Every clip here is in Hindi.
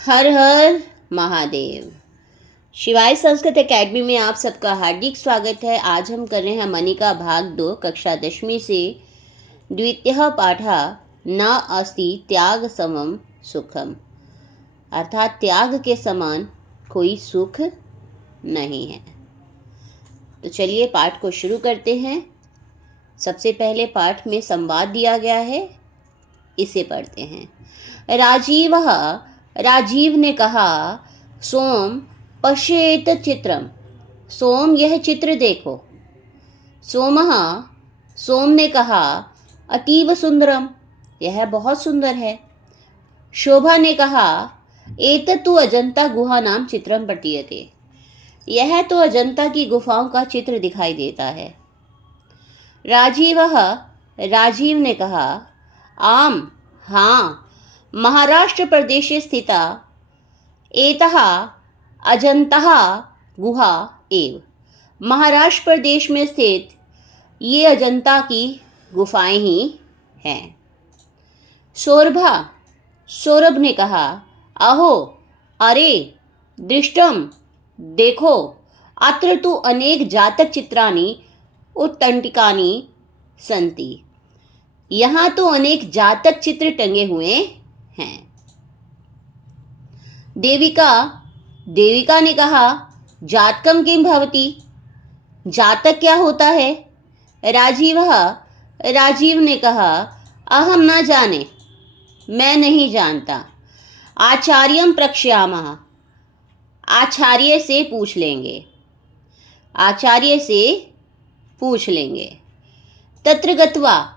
हर हर महादेव। शिवाय संस्कृत एकेडमी में आप सबका हार्दिक स्वागत है। आज हम कर रहे हैं मनिका भाग 2 कक्षा 10वीं से द्वितीय पाठा न अस्ति त्याग समम सुखम, अर्थात त्याग के समान कोई सुख नहीं है। तो चलिए पाठ को शुरू करते हैं। सबसे पहले पाठ में संवाद दिया गया है, इसे पढ़ते हैं। राजीव ने कहा, सोम पश्येत चित्रम। सोम यह चित्र देखो। सोम ने कहा, अतीव सुंदरम, यह बहुत सुंदर है। शोभा ने कहा, एतत्तु अजंता गुहा नाम चित्रम प्रतीयते, यह तो अजंता की गुफाओं का चित्र दिखाई देता है। राजीव ने कहा, आम, हाँ, महाराष्ट्र प्रदेशे स्थिता एतः अजंतः गुहा एव, महाराष्ट्र प्रदेश में स्थित ये अजंता की गुफाएं ही हैं। सौरभ ने कहा, अहो, अरे, दृष्टम, देखो, अत्र तु अनेक जातक चित्राणि उत्तंटिकानि सन्ति, यहाँ तो अनेक जातक चित्र टंगे हुए हैं। देविका ने कहा, जातकम किम भवति, जातक क्या होता है। राजीव ने कहा, अहम न जाने, मैं नहीं जानता। आचार्यम प्रक्ष्यामः, आचार्य से पूछ लेंगे। तत्र गत्वा,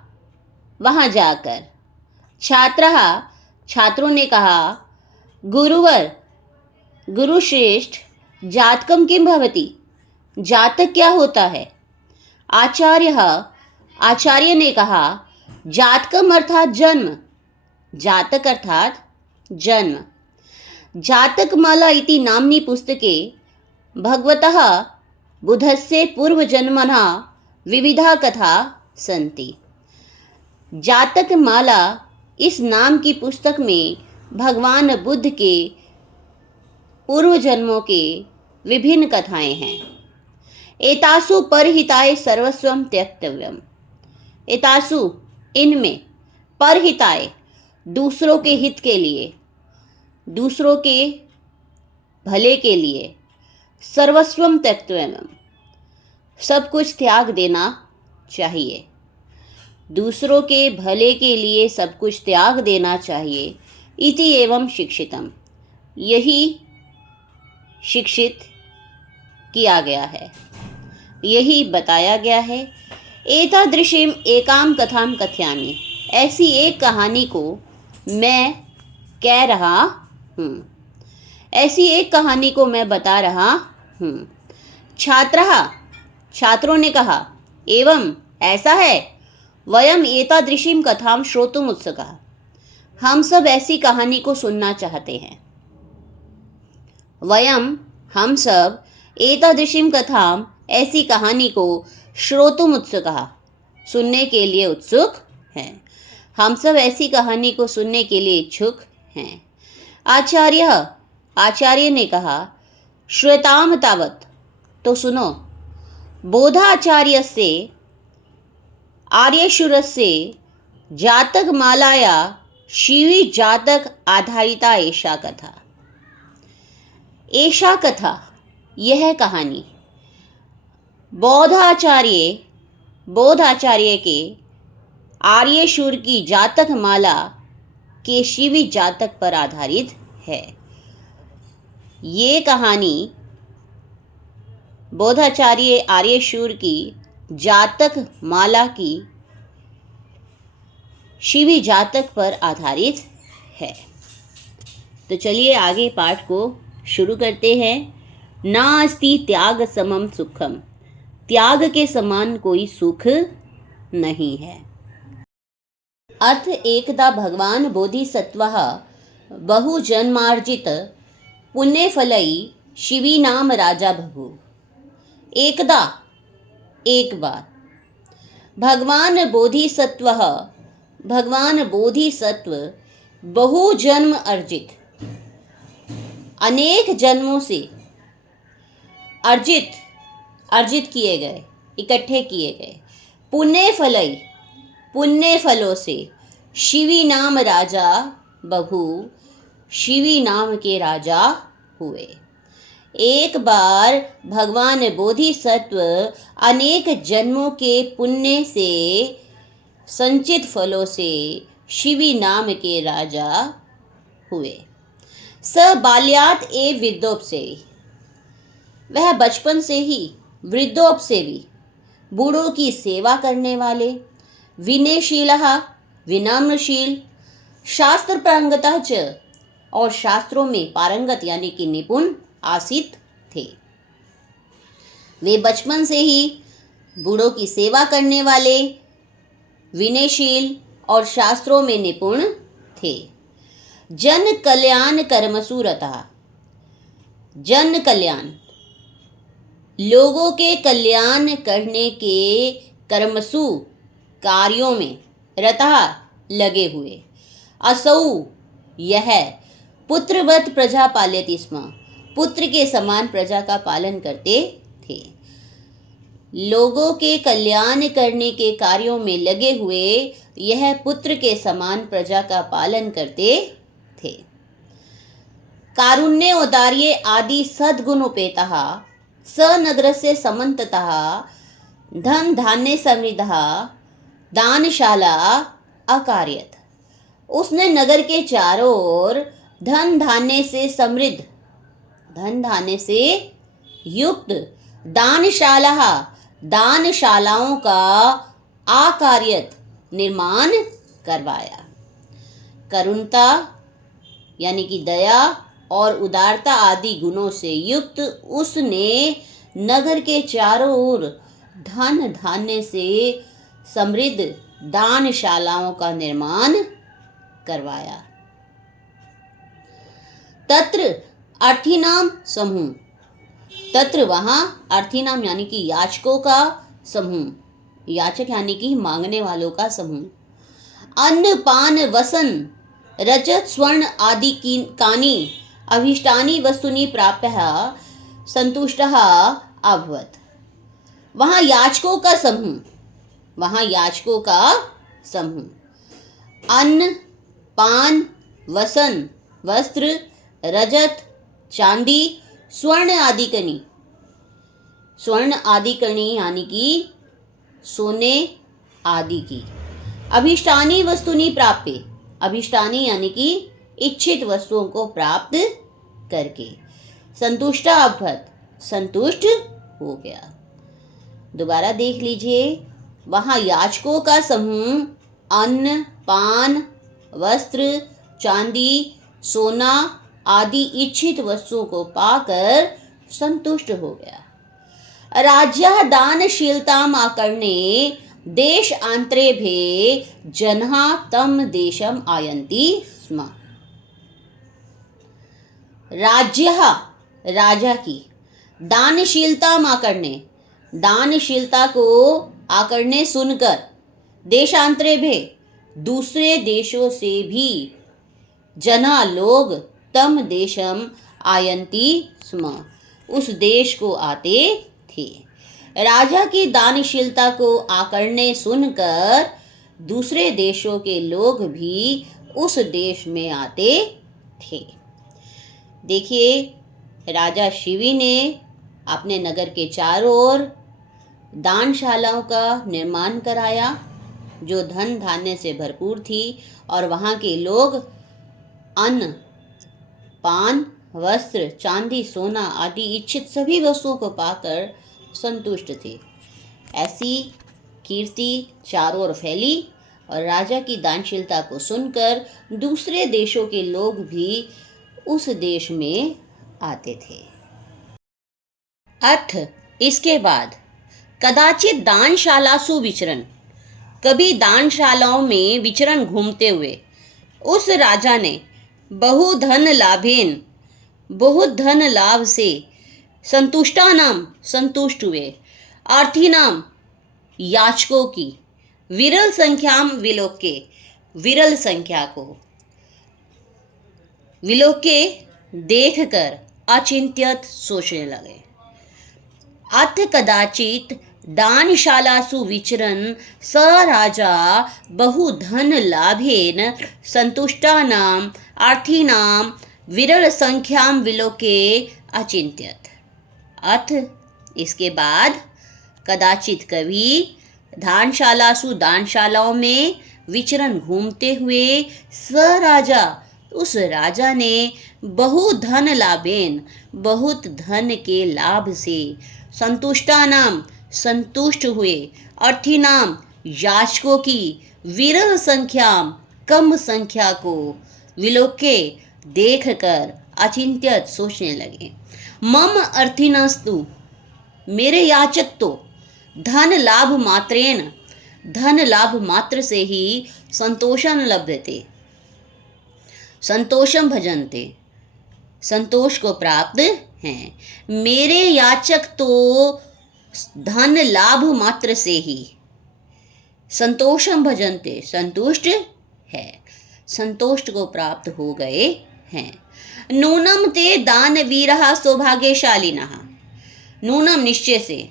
वहाँ जाकर। छात्रों ने कहा, गुरुश्रेष्ठ, जातकम किम भवति, जातक क्या होता है। आचार्य ने कहा, जातकम अर्थात जन्म, जातक अर्थात जन्म। जातकमाला इति नाम्नी पुस्तके भगवतः बुद्धस्य पूर्वजन्मनः विविधा कथा सन्ति। जातकमाला इस नाम की पुस्तक में भगवान बुद्ध के पूर्व जन्मों के विभिन्न कथाएं हैं। एतासु परहिताय सर्वस्वम त्यक्तव्यम, एतासु इनमें, परहिताय दूसरों के हित के लिए, दूसरों के भले के लिए, सर्वस्वम त्यक्तव्यम, सब कुछ त्याग देना चाहिए। दूसरों के भले के लिए सब कुछ त्याग देना चाहिए। इति एवं शिक्षितम, यही शिक्षित किया गया है, यही बताया गया है। एतादृशीम एकाम कथाम कथयामि, ऐसी एक कहानी को मैं कह रहा हूँ, ऐसी एक कहानी को मैं बता रहा हूँ। छात्रों ने कहा, एवं ऐसा है। वयम एतादृशीम कथाम श्रोतुम उत्सुकाः, हम सब ऐसी कहानी को सुनना चाहते हैं। हम सब एतादृशीम कथाम, ऐसी कहानी को श्रोतुम उत्सुकाः, सुनने के लिए उत्सुक हैं। हम सब ऐसी कहानी को सुनने के लिए इच्छुक हैं। आचार्य ने कहा, श्वेताम तावत्, तो सुनो। बोधाचार्यस्य आर्यशूरस्य जातकमालाया शिवी जातक आधारिता एषा कथा, यह कहानी बौद्धाचार्य के आर्यशूर की जातक माला के शिवी जातक पर आधारित है। ये कहानी बौद्धाचार्य आर्यशूर की जातक माला की शिवी जातक पर आधारित है। तो चलिए आगे पाठ को शुरू करते हैं। नास्ति त्याग समम सुखम, त्याग के समान कोई सुख नहीं है। अथ एकदा भगवान बोधिसत्वः बहुजन्मार्जित पुण्यफलै शिवी नाम राजा बभूव। एकदा, एक बार, भगवान बोधिसत्व बहु जन्म अर्जित, अनेक जन्मों से अर्जित किए गए, इकट्ठे किए गए पुण्य फलों से शिवी नाम राजा बभू, शिवी नाम के राजा हुए। एक बार भगवान बोधिसत्व अनेक जन्मों के पुण्य से संचित फलों से शिवी नाम के राजा हुए। स बाल्यात ए वृद्धोपसे, वह बचपन से ही वृद्धोपसेवी, बूढ़ों की सेवा करने वाले, विनयशीलः विनम्रशील, शास्त्र पारंगतः च, और शास्त्रों में पारंगत यानी कि निपुण आसित थे। वे बचपन से ही बूढ़ों की सेवा करने वाले, विनयशील और शास्त्रों में निपुण थे। जन कल्याण कर्मसु रतः, जन कल्याण लोगों के कल्याण करने के कर्मसु कार्यों में रतः लगे हुए। असौ यह पुत्रवत प्रजा पालयति स्म, पुत्र के समान प्रजा का पालन करते थे। लोगों के कल्याण करने के कार्यों में लगे हुए यह पुत्र के समान प्रजा का पालन करते थे। कारुण्य औदार्य आदि सद्गुणोपेतः स नगरस्य समन्ततः धन धान्य समृद्धः दानशाला अकार्यत, उसने नगर के चारों ओर धन धान्य से समृद्ध, धन धान्य से युक्त दानशालाओं का आकार्यत निर्माण करवाया। करुणता यानी कि दया और उदारता आदि गुणों से युक्त उसने नगर के चारों ओर धन धान्य से समृद्ध दानशालाओं का निर्माण करवाया। तत्र अर्थीनाम समूह, तत्र वहाँ अर्थीनाम यानी कि याचकों का समूह, याचक यानी कि मांगने वालों का समूह, अन्न पान वसन रजत स्वर्ण आदि की कानि अभीष्टानि वस्तुनि प्राप्य संतुष्टः अभवत्। वहाँ याचकों का समूह, वहाँ याचकों का समूह, अन्न पान वसन वस्त्र रजत चांदी स्वर्ण आदि कणी यानी कि सोने आदि की, अभीष्टानि वस्तुनि प्राप्य, अभीष्टानि यानी कि इच्छित वस्तुओं को प्राप्त करके, संतुष्ट अभवत् संतुष्ट हो गया। दोबारा देख लीजिए, वहाँ याचकों का समूह अन्न पान वस्त्र चांदी सोना आदि इच्छित वस्तुओं को पाकर संतुष्ट हो गया। राज्यः दानशीलताम् आकर्णे देशान्तरेभे जनाः तं देशम् आयन्ति स्म। राज्यः राजा की, दानशीलताम् आकर्णे दानशीलता को आकर्णे सुनकर, देशांतरेभे दूसरे देशों से भी, जना लोग, तम देशम आयन्ति स्म उस देश को आते थे। राजा की दानशीलता को आकर्णे सुनकर दूसरे देशों के लोग भी उस देश में आते थे। देखिए, राजा शिवी ने अपने नगर के चारों ओर दानशालाओं का निर्माण कराया जो धन धान्य से भरपूर थी, और वहाँ के लोग अन्न पान वस्त्र चांदी सोना आदि इच्छित सभी वस्तुओं को पाकर संतुष्ट थे। ऐसी कीर्ति चारों ओर फैली और राजा की दानशीलता को सुनकर दूसरे देशों के लोग भी उस देश में आते थे। अर्थ इसके बाद कदाचित दानशालासु विचरण, कभी दानशालाओं में विचरण घूमते हुए उस राजा ने बहुत धन लाभ से संतुष्टानाम संतुष्ट हुए, अर्थीनाम याचकों की, विरल संख्याम विलोके विरल संख्या को, विलोके देखकर अचिंत्यत सोचने लगे। अथ कदाचित दानशालासु विचरन् स राजा बहुधन लाभेन संतुष्टानाम् अर्थीनां विरल संख्यां विलोके अचिंत्यत। अथ इसके बाद कदाचित कभी दानशालासु दानशालाओं में विचरण घूमते हुए स राजा उस राजा ने बहुधन लाभेन बहुत धन के लाभ से संतुष्टानाम संतुष्ट हुए अर्थीनाम याचकों की विरल संख्या कम संख्या को विलोके देखकर अचिंत्यत सोचने लगे। मम अर्थिनस्तु मेरे याचक तो धन लाभ मात्र से ही संतोषं लभते संतोषं भजन्ते संतोष को प्राप्त हैं। मेरे याचक तो धन लाभ मात्र से ही संतोषं भजन्ते संतुष्ट है संतोष को प्राप्त हो गए हैं। नूनम ते दानवीरः सौभाग्यशालिनः नूनम निश्चय से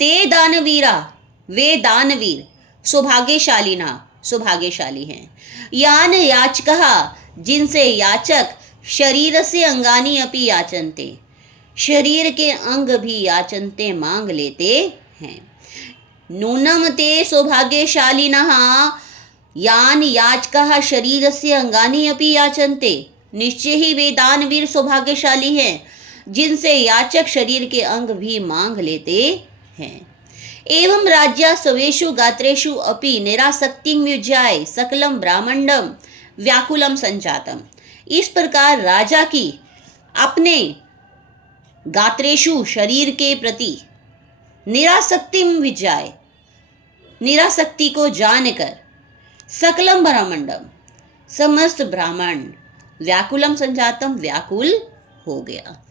ते दानवीरा वे दानवीर सौभाग्यशाली हैं। यान याचकः जिनसे याचक शरीर से अंगानी अपि याचन्ते शरीर के अंग भी याचनते मांग लेते हैं। नूनम ते सौभाग्यशालिनः यान याचकः शरीर से अंगानी अपि याचन्ते निश्चय ही वे दानवीर सौभाग्यशाली हैं जिनसे याचक शरीर के अंग भी मांग लेते हैं। एवं राज्या स्वेषु गात्रेषु अपि निरासक्तिं युज्याय सकलम ब्रह्मांडम व्याकुलम संजातम। इस प्रकार राजा की अपने गात्रेषु शरीर के प्रति निरासक्तिं विज्ञाय निरासक्ति को जानकर सकलम ब्रह्मांडम समस्त ब्रह्मांड व्याकुलम संजातम व्याकुल हो गया।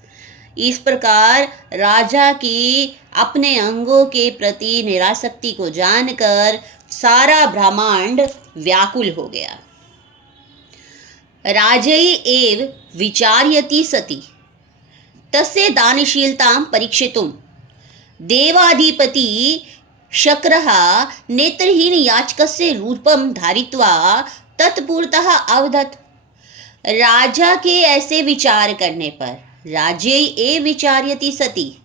इस प्रकार राजा की अपने अंगों के प्रति निरासक्ति को जानकर सारा ब्रह्मांड व्याकुल हो गया। राजै एव विचार्यति सति तस्य दानशीलतां परीक्षितुं देवाधिपति शक्रः नेत्रहीन याचकस्य रूपं धारित्वा तत्पूर्तः अवदत्। राजा के ऐसे विचार करने पर राजै एव विचार्यति सति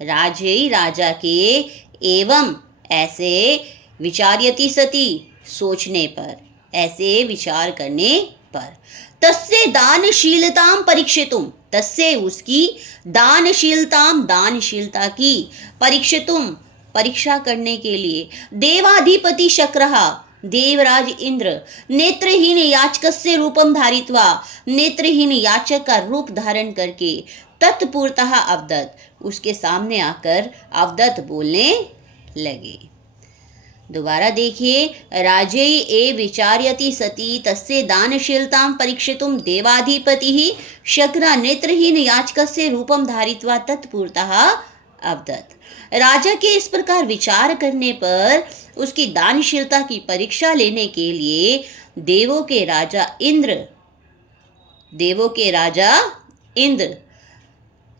राजै राजा के एवं ऐसे विचार्यति सति सोचने पर ऐसे विचार करने पर तस्य दानशीलतां परीक्षितुं तस्य उसकी दानशीलता की परीक्षितुं परीक्षा करने के लिए देवाधिपति शक्रः देवराज इंद्र नेत्रहीन याचकस्य रूपम धारित्वा नेत्रहीन याचक का रूप धारण करके तत्पूर्तः अवदत् उसके सामने आकर अवदत् बोलने लगे। दोबारा देखिए, राजै एव विचार्यति सति तस्य दानशीलतां परीक्षितुं देवाधिपतिः शक्रः नेत्रहीन याचकस्य रूपम धारित्वा तत्पूर्तः अवदत्। राजा के इस प्रकार विचार करने पर उसकी दानशीलता की परीक्षा लेने के लिए देवों के राजा इंद्र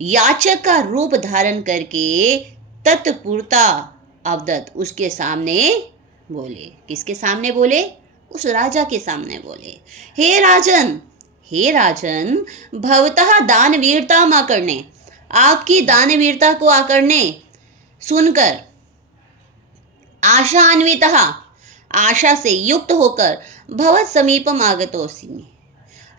याचक का रूप धारण करके तत्पूर्ता अवदत् उसके सामने बोले। किसके सामने बोले? उस राजा के सामने बोले। हे राजन भवतः दानवीरताम् आकर्णे आपकी दानवीरता को आकर्णे सुनकर आशान्वितः आशा से युक्त होकर भवत समीपम आगतोऽस्मि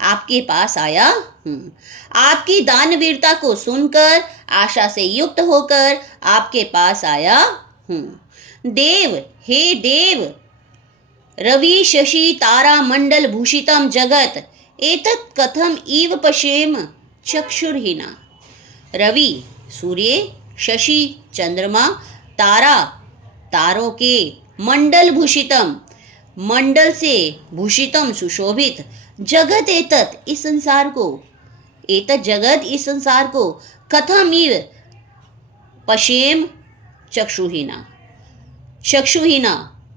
आपके पास आया हूँ। आपकी दानवीरता को सुनकर आशा से युक्त होकर आपके पास आया हूँ। हे देव रवि शशि तारा मंडल भूषितम जगत एतत् कथम इव पश्येम चक्षुर्हीना। रवि सूर्य, शशि चंद्रमा, तारा तारों के, मंडल भूषितम मंडल से भूषितम सुशोभित, जगत एतत् इस संसार को, एतत् जगत इस संसार को, कथमिव पश्येम चक्षुहीना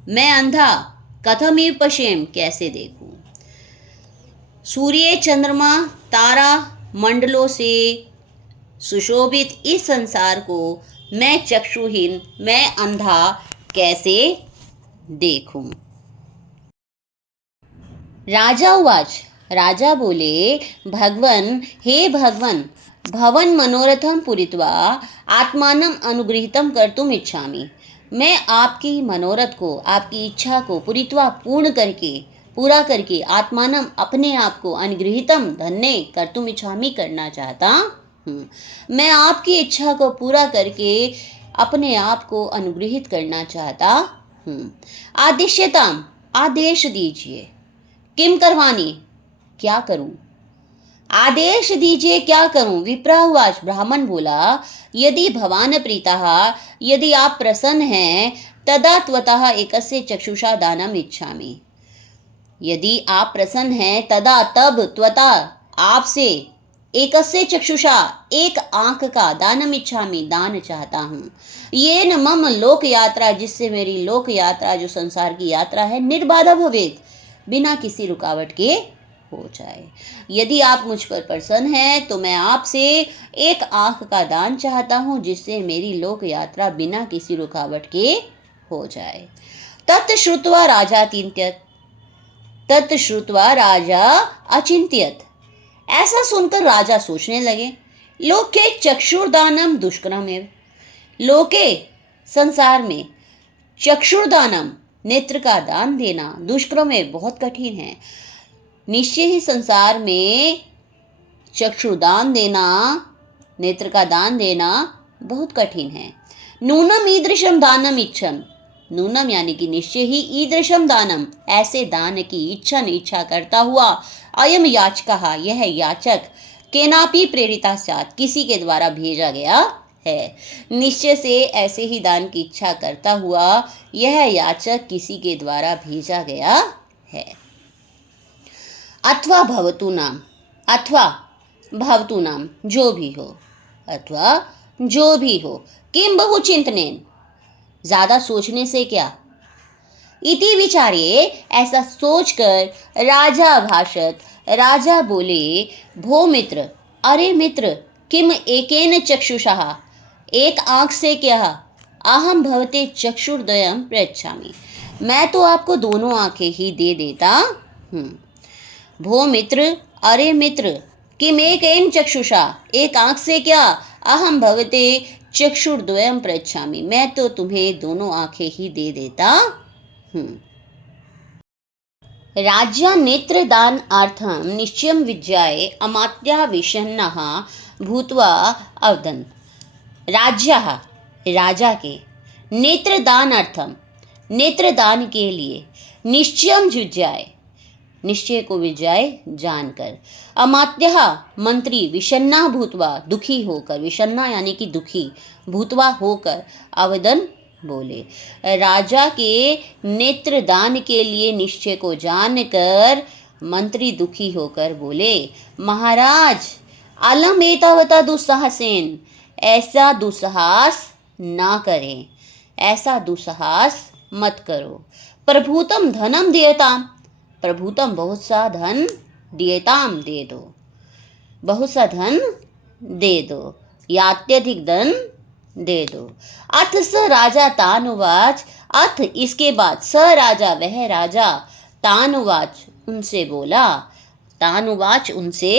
मैं अंधा, कथमिव पश्येम कैसे देखूं। सूर्य, चंद्रमा, तारा मंडलों से सुशोभित इस संसार को मैं चक्षुहीन, मैं अंधा कैसे देखूं। राजा उवाच, राजा बोले, भगवन, हे भगवन, भवन मनोरथम पूरित्वा आत्मानम अनुगृहीतम कर्तुम इच्छामि। मैं आपकी मनोरथ को, आपकी इच्छा को पूरित्वा पूरा करके आत्मानम अपने आप को अनुगृहीतम धन्य कर्तुम इच्छामि करना चाहता हूँ। मैं आपकी इच्छा को पूरा करके अपने आप को अनुगृहित करना चाहता हूँ। आदिश्यताम, आदेश दीजिए। किम करवानी, क्या करूं। आदेश दीजिए क्या करूं। विप्राहुवाच, ब्राह्मण बोला, यदि भवान प्रीतः, यदि आप प्रसन्न हैं, तदा त्वतः एकस्य चक्षुषा दानम इच्छामि। यदि आप प्रसन्न हैं, तदा तब त्वता आपसे एकस्य चक्षुषा एक आंख का दानम इच्छामि दान चाहता हूँ। ये न मम लोक यात्रा, जिससे मेरी लोक यात्रा जो संसार की यात्रा है निर्बाधा भवेत, बिना किसी रुकावट के हो जाए। यदि आप मुझ पर प्रसन्न हैं तो मैं आपसे एक आंख का दान चाहता हूँ, जिससे मेरी लोक यात्रा बिना किसी रुकावट के हो जाए। तत्श्रुत्वा राजा चिंत्यत, तत्श्रुत्वा राजा अचिंत्यत। ऐसा सुनकर राजा सोचने लगे, लोके चक्षुर्दानम दुष्करमेव। लोके, संसार में, चक्षुर्दानम, नेत्र का दान देना, दुष्करमेव, बहुत कठिन है। निश्चय ही संसार में चक्षुदान देना, नेत्र का दान देना बहुत कठिन है। नूनम ईदृशम दानम इच्छन, नूनम यानी कि निश्चय ही, ईदृशम दानम, ऐसे दान की इच्छा करता हुआ, अयम याचकः, यह याचक, केनापि प्रेरिता स्यात्, किसी के द्वारा भेजा गया है। निश्चय से ऐसे ही दान की इच्छा करता हुआ यह याचक किसी के द्वारा भेजा गया है। अथवा भवतु नाम, अथवा भवतु नाम, जो भी हो, अथवा जो भी हो, किम बहु चिंतनेन, ज्यादा सोचने से क्या। इति विचार्ये, ऐसा सोचकर राजा भाषत, राजा बोले, भो मित्र, अरे मित्र, किम एकेन चक्षुषः, एक आंख से क्या, अहम भवते चक्षुर्द्वयम प्रयच्छामि, मैं तो आपको दोनों आंखें ही दे देता हूँ। भो मित्र, अरे मित्र, किम एकेन चक्षुषा, एक आंख से क्या, अहम भवते चक्षुर्द्वयम प्रयच्छामि, मैं तो तुम्हें दोनों आंखें ही दे देता हूँ। राज्य नेत्रदान अर्थम निश्चयं विज्ञाय अमात्या विषन्नः भूत्वा अवदन्। राज्यः, राजा के, नेत्रदान अर्थम, नेत्रदान के लिए, निश्चयं विज्ञाय, निश्चय को विजय जानकर, अमात्यः, मंत्री, विषन्ना भूतवा, दुखी होकर, विषन्ना यानी कि दुखी, भूतवा होकर, अवदन बोले। राजा के नेत्रदान के लिए निश्चय को जानकर मंत्री दुखी होकर बोले, महाराज, अलम एतावता दुस्साहसेन, ऐसा दुस्साहस ना करें, ऐसा दुस्साहस मत करो। प्रभूतम धनम देयताम, प्रभूतम बहुत सा धन, देयताम दे दो, बहुत सा धन दे दो, या अत्यधिक धन दे दो। अथ स राजा तानुवाच, अथ इसके बाद, स राजा, वह राजा, तानुवाच उनसे बोला, तानुवाच उनसे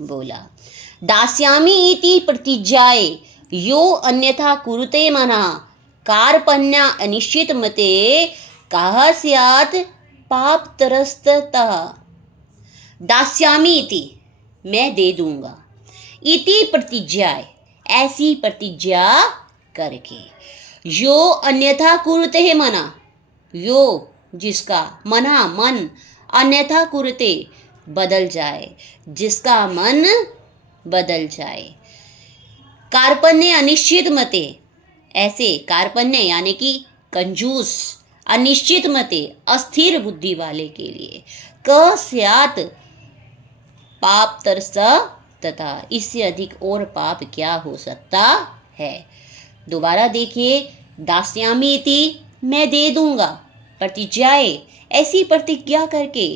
बोला, दास्यामि इति प्रतिज्ञाय यो अन्यथा कुरुते मना कार्पण्या अनिश्चित मते कः स्यात् पापतरस्ततः। दास्यामि इति, मैं दे दूंगा, इति प्रतिज्ञाय, ऐसी प्रतिज्ञा करके, यो अन्यथा कुरुते है मना, यो जिसका, मना मन, अन्यथा कुरुते बदल जाए, जिसका मन बदल जाए, कार्पण्य अनिश्चित मते, ऐसे कार्पण्य यानी कि कंजूस, अनिश्चित मते अस्थिर बुद्धि वाले के लिए, क स्यात् पाप तरस तथा, इससे अधिक और पाप क्या हो सकता है। दोबारा देखिए, दास्यामी इति, मैं दे दूंगा, प्रतिज्ञाए, ऐसी प्रतिज्ञा करके,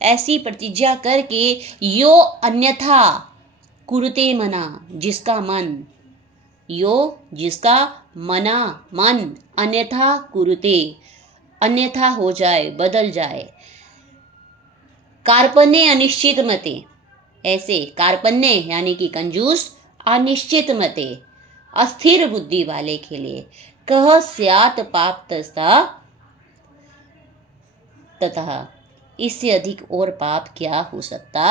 ऐसी प्रतिज्ञा करके, यो अन्यथा, कुरुते मना, जिसका मन, यो जिसका मना मन, अन्यथा कुरुते, अन्यथा हो जाए, बदल जाए। कार्पण्य अनिश्चित मते, ऐसे कार्पण्य यानी कि कंजूस, अनिश्चित मते अस्थिर बुद्धि वाले के लिए, कह स्यात् पापतस्ता, तथा इससे अधिक और पाप क्या हो सकता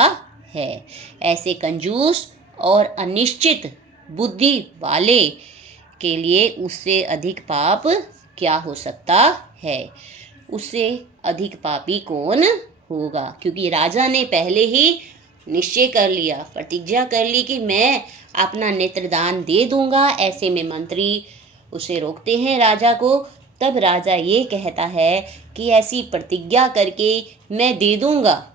है। ऐसे कंजूस और अनिश्चित बुद्धि वाले के लिए उससे अधिक पाप क्या हो सकता है। उससे अधिक पापी कौन होगा, क्योंकि राजा ने पहले ही निश्चय कर लिया, प्रतिज्ञा कर ली कि मैं अपना नेत्रदान दे दूंगा। ऐसे में मंत्री उसे रोकते हैं राजा को। तब राजा ये कहता है कि ऐसी प्रतिज्ञा करके मैं दे दूंगा,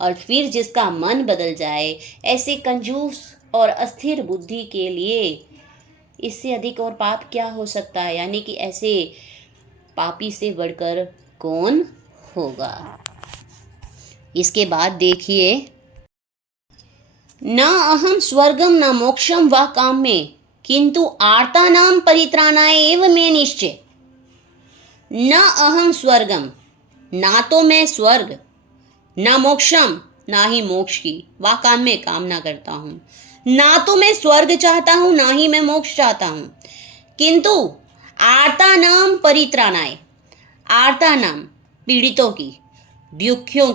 और फिर जिसका मन बदल जाए, ऐसे कंजूस और अस्थिर बुद्धि के लिए इससे अधिक और पाप क्या हो सकता है। यानी कि ऐसे पापी से बढ़कर कौन होगा। इसके बाद देखिए, न अहम स्वर्गम न मोक्षम व काम्ये, किंतु आर्तानाम परित्राणाय एव मे निश्चय। न अहम स्वर्गम, ना तो मैं स्वर्ग, न मोक्षम, ना ही मोक्ष की, वा काम्ये कामना करता हूँ। ना तो मैं स्वर्ग चाहता हूँ, ना ही मैं मोक्ष चाहता हूँ, किंतु आर्तानाम परित्राणाय, आर्तानाम पीड़ितों की, दुखियों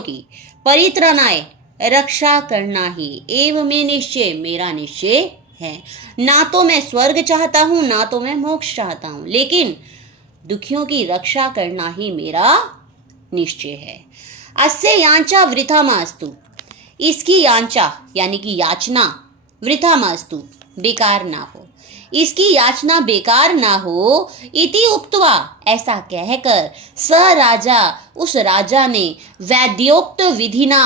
की, परित्राणाय रक्षा करना ही, एवं में निश्चय, मेरा निश्चय है। ना तो मैं स्वर्ग चाहता हूँ, ना तो मैं मोक्ष चाहता हूँ, लेकिन दुखियों की रक्षा करना ही मेरा निश्चय है। अस्य यांचा वृथा मास्तु, इसकी यांचा यानी कि याचना, वृथा मास्तु, बेकार ना हो, इसकी याचना बेकार ना हो। इति उक्त्वा, ऐसा कहकर, स राजा, उस राजा ने, वैद्योक्त विधिना,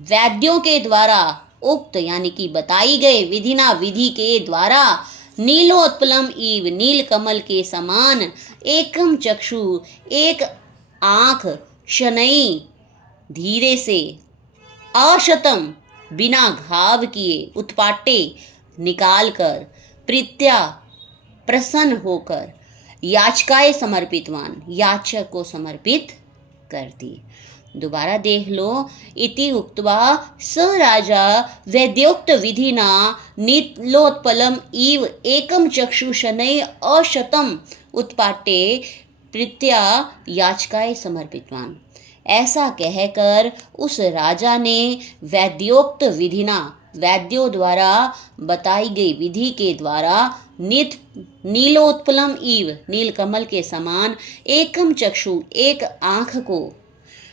वैद्यों के द्वारा, उक्त यानी कि बताई गए, विधिना विधि के द्वारा, नीलोत्पलम इव, नील कमल के समान, एकम चक्षु, एक आंख, शनई धीरे से, अशतम बिना घाव किए, उत्पाटे निकाल कर, प्रीत्या प्रसन्न होकर, याचकाए समर्पितवान, याचक को समर्पित कर दी। दोबारा देख लो, इति उक्त्वा स राजा वैद्योक्त विधिना नीलोत्पलम इव एकम चक्षु शनैः अशतम उत्पाटे प्रीत्या याचकाय समर्पितवान। ऐसा कहकर उस राजा ने वैद्योक्त विधिना, वैद्यों द्वारा बताई गई विधि के द्वारा, नीलोत्पलम इव, नीलकमल के समान, एकम चक्षु, एक आँख को,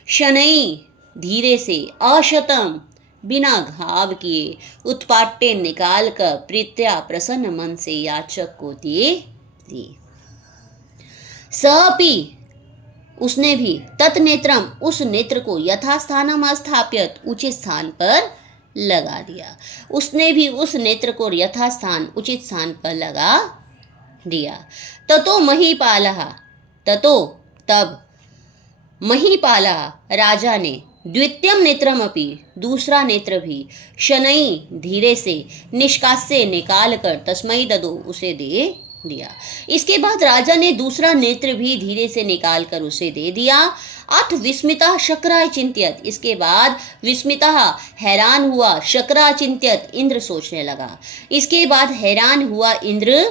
शनैः धीरे से, अशतम बिना घाव किए, उत्पाटे निकाल कर, प्रीत्या प्रसन्न मन से याचक को दे दी। सपि, उसने भी, तत्नेत्रम, उस नेत्र को, यथास्थानम स्थाप्यत, उचित स्थान पर लगा दिया। उसने भी उस नेत्र को यथास्थान, उचित स्थान पर लगा दिया। ततो महीपालः, ततो तब, महीपालः राजा ने, द्वितीयम नेत्रमपि, दूसरा नेत्र भी, शनैः धीरे से, निष्कास्य निकाल कर, तस्मै ददो, उसे दे दिया। इसके बाद राजा ने दूसरा नेत्र भी धीरे से निकाल कर उसे दे दिया। अथ विस्मितः शक्राय चिंत्यत, इसके बाद विस्मितः हैरान हुआ, शक्रा चिंत्यत इंद्र सोचने लगा। इसके बाद हैरान हुआ इंद्र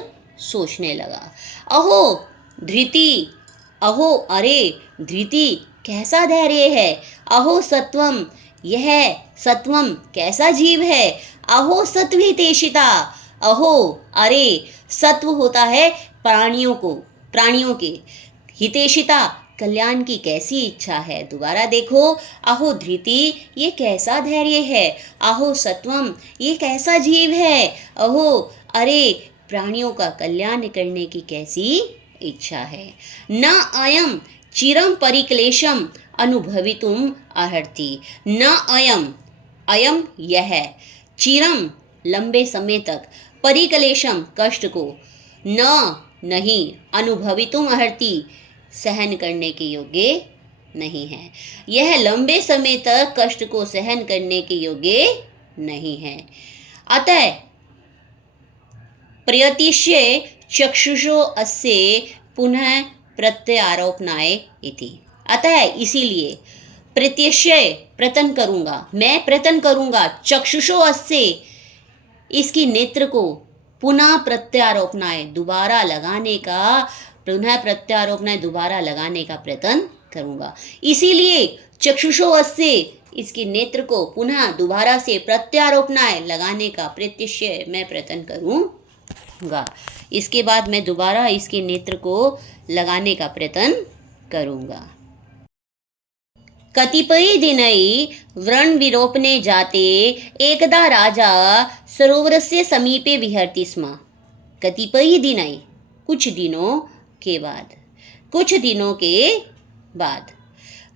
सोचने लगा। अहो धृति, अहो अरे धृति, कैसा धैर्य है। अहो सत्वम, यह सत्वम कैसा जीव है। अहो सत्वितेशिता, अहो अरे, सत्व होता है प्राणियों को, प्राणियों के, हितेशिता कल्याण की कैसी इच्छा है। दोबारा देखो, अहो धृति, ये कैसा धैर्य है। अहो सत्वम, ये कैसा जीव है। अहो अरे, प्राणियों का कल्याण करने की कैसी इच्छा है। न अयम चिरम परिक्लेशम अनुभवितुम अर्हति, न अयम, अयम यह, चिरम लंबे समय तक, परिक्लेशम कष्ट को, न नहीं, अनुभवितुम अर्हति सहन करने के योग्य नहीं है। यह लंबे समय तक कष्ट को सहन करने के योग्य नहीं है। अतः प्रयतिष्ये चक्षुषो अस्य पुनः प्रत्यारोपणाय इति। अतः इसीलिए प्रत्यक्षय प्रतन करूंगा, मैं प्रतन करूंगा, चक्षुषो अस्य इसकी नेत्र को पुनः प्रत्यारोपणाय दोबारा लगाने का, पुनः प्रत्यारोपणाय दोबारा लगाने का प्रयत्न करूंगा। इसीलिए चक्षुषो अस्य इसकी नेत्र को पुनः दोबारा से प्रत्यारोपणाय लगाने का प्रत्यक्ष मैं प्रयत्न करूंगा। इसके बाद मैं दोबारा इसके नेत्र को लगाने का प्रयत्न करूंगा। कतिपय दिनै व्रण विरोपणे जाते एकदा राजा सरोवरस्य समीपे विहरति स्म। कतिपय दिनै कुछ दिनों के बाद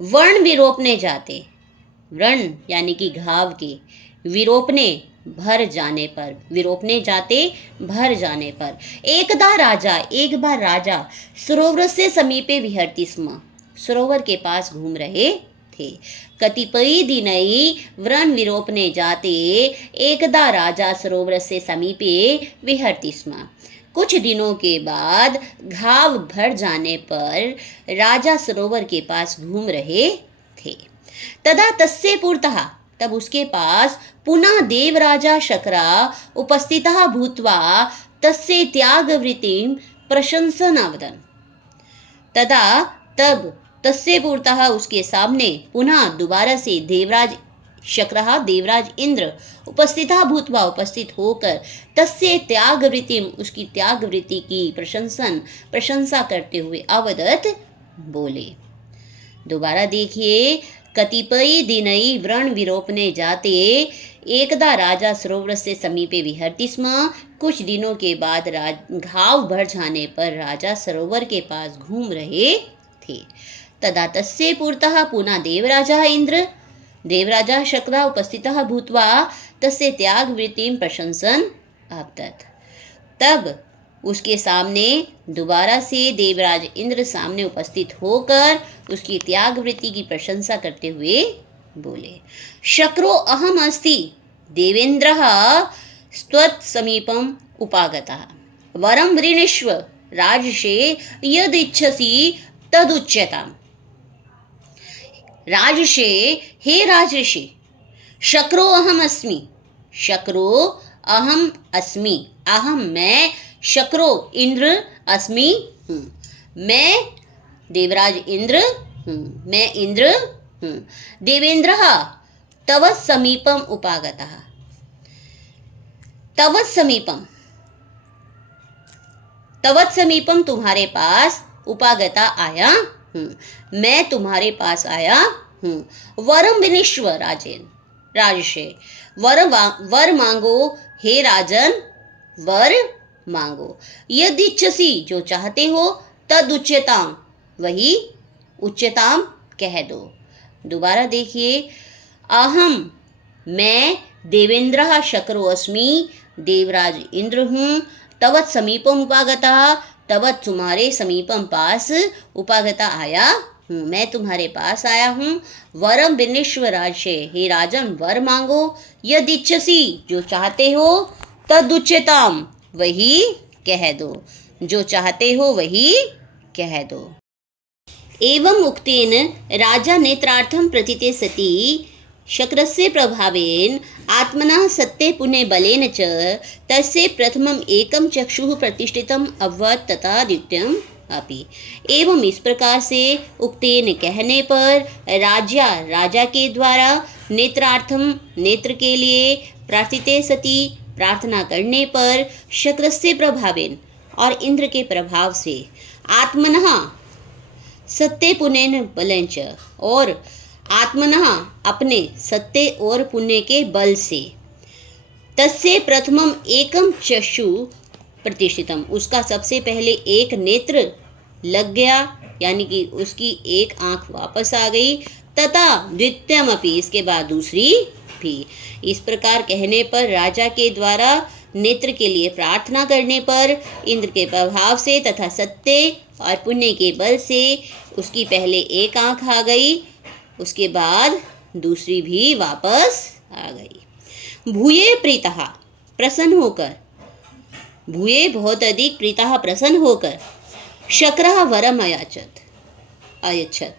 व्रण विरोपणे जाते, व्रण यानी कि घाव के, विरोपणे भर जाने पर, विरोपणे जाते भर जाने पर, एकदा राजा एक बार राजा सरोवर से समीपे विहरति स्म, सरोवर के पास घूम रहे थे। कतिपय दिनै व्रण विरोपणे जाते एकदा राजा सरोवर से समीपे विहरति स्म। कुछ दिनों के बाद घाव भर जाने पर राजा सरोवर के पास घूम रहे थे। तदा तस्य पुरतः तब उसके पास पुनः देवराजा शकरा उपस्थितः भूत्वा तस्य त्यागवृत्तिं प्रशंसनावदन्। तदा तब तस्य पुरतः उसके सामने पुनः दोबारा से देवराज शक्रः, देवराज इंद्र उपस्थितः भूत्वा उपस्थित होकर तस्य त्यागवृत्तिं उसकी त्यागवृत्ति की प्रशंसा करते हुए अवदत् बोले। दोबारा देखिए, कतिपय दिनै व्रण विरोपणे जाते एकदा राजा सरोवर से समीपे विहरति स्म। कुछ दिनों के बाद घाव भर जाने पर राजा सरोवर के पास घूम रहे थे। तदा तस्य पुरतः पुनः देवराजा इंद्र, देवराजा शक्रः उपस्थितः भूत्वा तस्य त्यागवृत्तिं प्रशंसन् अवदत्। तब उसके सामने दोबारा से देवराज इंद्र सामने उपस्थित होकर उसकी त्यागवृत्ति की प्रशंसा करते हुए बोले। शक्रो अहम अस्ति देवेन्द्रः स्त्वत् समीपम उपागतः वरम वृणीष्व राजर्षे यद इच्छसि तदुच्यताम्। राजर्षे, हे राजर्षि, शक्रो अहम अस्मि, शक्रो अहम अस्मि, अहम मैं, शक्रो इंद्र, अस्मि हूँ, मैं देवराज इंद्र हूँ, मैं इंद्र हूँ। देवेन्द्रः तव समीपम उपागतः, तव समीपम, तवत् समीपम तुम्हारे पास, उपागता आया हूँ, मैं तुम्हारे पास आया हूँ। वरम विनिश्व राजेन, राजर्षे, वर मांगो, हे राजन वर मांगो। यदि इच्छसि, जो चाहते हो, तद उच्यताम, वही उच्यताम कह दो। दोबारा देखिए, अहम मैं देवेन्द्रः शक्रो अस्मि, देवराज इंद्र हूँ, तवत् समीपम उपागतः, तवत् तुम्हारे समीपम पास, उपागता आया हूँ, मैं तुम्हारे पास आया हूँ। वरम विनिश्व राजर्षे, हे राजन वर मांगो। यदि इच्छसि, जो चाहते हो, तदुच्यताम, वही कह दो, जो चाहते हो वही कह दो। एवं उक्तेन राजा नेत्रार्थं प्रथिते सति शक्रस्य प्रभावेन आत्मनः सत्ते पुण्य बलेन च तस्य प्रथमम् एकं चक्षुः प्रतिष्ठितम् अभवत् तथा द्वितीयम् अपि। एवं इस प्रकार से उक्तेन कहने पर राजा के द्वारा नेत्रार्थम नेत्र के लिए प्रार्थिते सति प्रार्थना करने पर शक्रस्य प्रभावेन और इंद्र के प्रभाव से आत्मनः सत्य पुण्येन बलेन च और आत्मनः अपने सत्य और पुण्य के बल से तस्य प्रथमम एकम चक्षु प्रतिष्ठितम उसका सबसे पहले एक नेत्र लग गया यानी कि उसकी एक आंख वापस आ गई तथा द्वितीयम अपि इसके बाद दूसरी भी। इस प्रकार कहने पर राजा के द्वारा नेत्र के लिए प्रार्थना करने पर इंद्र के प्रभाव से तथा सत्य और पुण्य के बल से उसकी पहले एक आंख आ गई उसके बाद दूसरी भी वापस आ गई। भूये प्रीतः प्रसन्न होकर, भूये बहुत अधिक, प्रीतः प्रसन्न होकर, शक्रः वरम अयच्छत,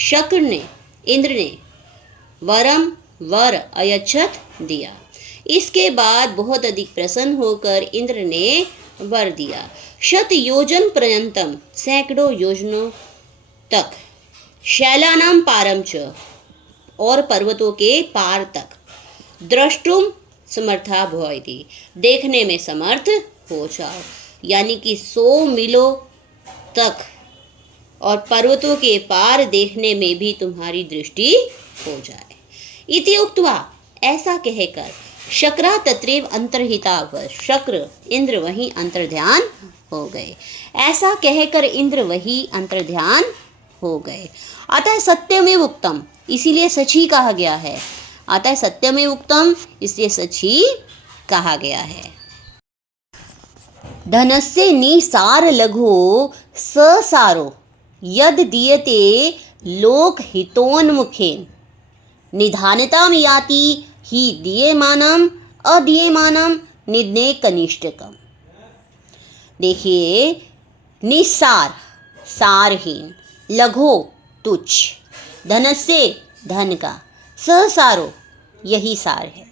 शक्र ने, इंद्र ने वरम वर अयच्छत दिया। इसके बाद बहुत अधिक प्रसन्न होकर इंद्र ने वर दिया। शत योजन पर्यंतम सैकड़ों योजनों तक, शैलानाम पारम च और पर्वतों के पार तक, द्रष्टुम समर्था भवति देखने में समर्थ हो जाओ, यानी कि 100 मीलों तक और पर्वतों के पार देखने में भी तुम्हारी दृष्टि हो जाए। इति उक्त्वा ऐसा कहकर, शक्रा तत्रैव अंतर्हिता, शक्र इंद्र वहीं अंतर्ध्यान हो गए। ऐसा कहकर इंद्र वही अंतर्ध्यान हो गए। अतः सत्यमेव उक्तम, इसीलिए सच ही कहा गया है। अतः सत्यमेव उक्तम, इसलिए सच ही कहा गया है। धनस्य निसार लघो ससारो यद दीयते लोक हितोन्मुखेन निधानताम याति ही दीयमानम अदीयमानम निधने कनिष्ठकम। देखिए, निसार सारहीन, लघो तुच्छ, धनस्य धन का, ससारो यही सार है,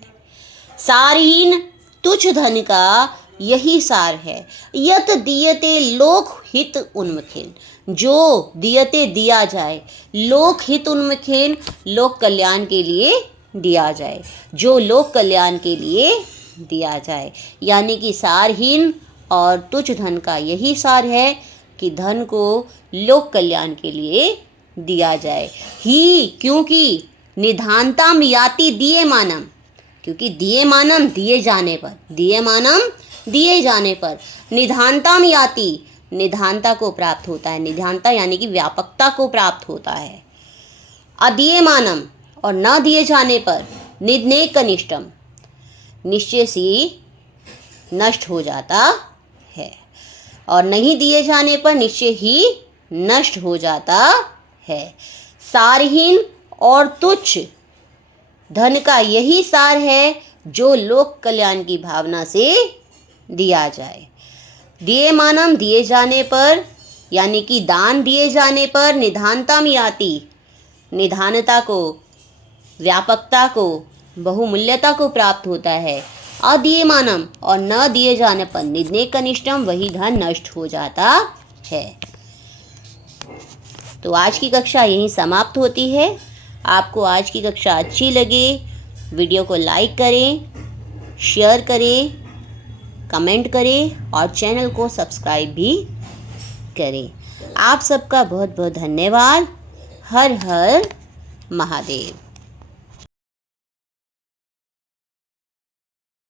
सारहीन तुच्छ धन का यही सार है। यत दीयते लोक हित उन्मुखेन, जो दीयते दिया जाए, लोक हित उन्मुखेन लोक कल्याण के लिए दिया जाए, जो लोक कल्याण के लिए दिया जाए, यानी कि सारहीन और तुच्छ धन का यही सार है कि धन को लोक कल्याण के लिए दिया जाए। ही क्योंकि निधानताम याति दीयमानम, क्योंकि दीयमानम दिए जाने पर, दीयमानम दिए जाने पर, निधानताम याति निधानता को प्राप्त होता है, निधानता यानी कि व्यापकता को प्राप्त होता है। अदीयमानम और न दिए जाने पर, निधने कनिष्ठम निश्चय से नष्ट हो जाता है, और नहीं दिए जाने पर निश्चय ही नष्ट हो जाता है। सारहीन और तुच्छ धन का यही सार है जो लोक कल्याण की भावना से दिया जाए। दीयमानम दिए जाने पर, यानी कि दान दिए जाने पर, निधानताम याति निधानता को, व्यापकता को, बहुमूल्यता को प्राप्त होता है। अदीयमानम और न दिए जाने पर, निधने कनिष्ठम वही धन नष्ट हो जाता है। तो आज की कक्षा यहीं समाप्त होती है। आपको आज की कक्षा अच्छी लगे, वीडियो को लाइक करें, शेयर करें, कमेंट करें और चैनल को सब्सक्राइब भी करें। आप सबका बहुत बहुत धन्यवाद। हर हर महादेव।